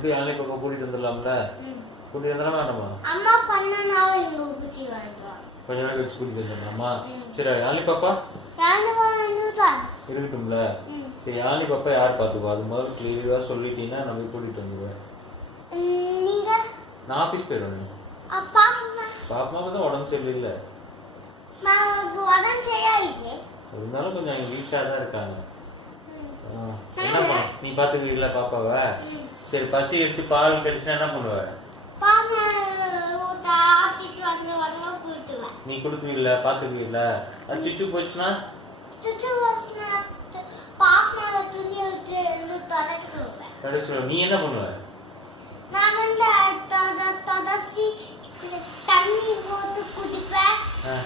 விட்டுட்டு யானை பக்கம் கூட்டிட்டு வந்துடலாம்ல. கூட்டிட்டு வந்துட வேண்டாமா? அம்மா பண்ணனால இங்க ஊத்தி வரணும். கொஞ்ச நாள் வச்சு கூட்டிட்டு வந்துடலாமா? சரி யானை பாப்பா இருக்கட்டும்ல. இப்போ யானை பாப்பா யார் பார்த்துக்குவா? அது மாதிரி கிளியராக சொல்லிட்டீங்கன்னா நம்ம கூட்டிட்டு வந்துடுவேன். நான் ஆஃபீஸ் போயிடுவேன். பாப்பாவுக்கு தான் உடம்பு சரியில்லை. இருந்தாலும் கொஞ்சம் அங்கே வீட்டாக தான் இருக்காங்க. என்ன பண்ண நீ பார்த்துக்குவீங்களா பாப்பாவை? சரி பசி எடுத்து பால் கடிச்சுன்னா என்ன பண்ணுவ? நீ கொடுத்துவீல்ல பார்த்துக்குவீல்ல? அது சுச்சு போச்சுன்னா நீ என்ன பண்ணுவ? தண்ணி போட்டு குடிப்பேன்.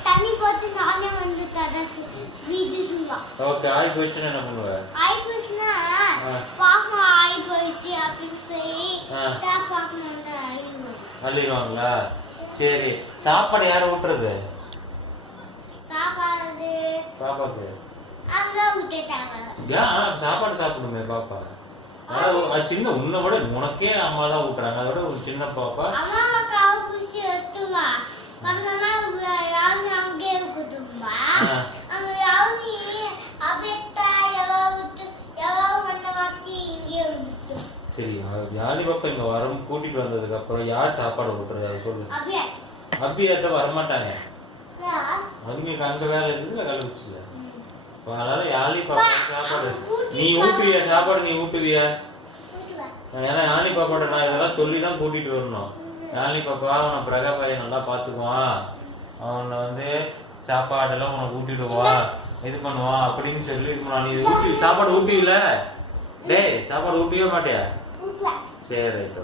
தண்ணி போட்டு நானே வந்து தடசி வீடு சுவா. ஓகே ஆயி போச்சுன்னா என்ன பண்ணுவ? ஆயி போச்சுன்னா பாப்பா ஆயி போச்சு அப்படின்னு சொல்லி பாப்பா வந்து அள்ளிடுவாங்களா? சரி சாப்பாடு யாரை ஊட்டுறது? சாப்பாடு பாப்பாக்கு அங்க விட்டுட்டாங்க. ஏன் சாப்பாடு சாப்பிடுமே பாப்பா? அது சின்ன உன்னை விட உனக்கே அம்மா தான் ஊட்டுறாங்க. அதோட ஒரு சின்ன பாப்பா சரி யானி பாப்பா இங்க வரும் கூட்டிட்டு வந்ததுக்கு அப்புறம் யார் சாப்பாடு ஊட்டுறது அதை சொல்லு. அபியத்த வரமாட்டாங்க. அவங்களுக்கு அந்த வேலை இருக்குல்ல கல்விச்சுல. அதனால யானி பாப்பா சாப்பாடு நீ ஊட்டுவியா? சாப்பாடு நீ ஊட்டுவியா? ஏன்னா யானி பாப்பாட்ட நான் இதெல்லாம் சொல்லிதான் கூட்டிட்டு வரணும். யானி பாப்பா அவனை பிரகாபாயை நல்லா பாத்துக்குவான், அவனை வந்து சாப்பாடெல்லாம் உனக்கு ஊட்டிடுவான், இது பண்ணுவான் அப்படின்னு சொல்லி நீ ஊட்டி சாப்பாடு ஊட்டியில? டேய் சாப்பாடு ஊட்டியே மாட்டியா? சரி ரைட்.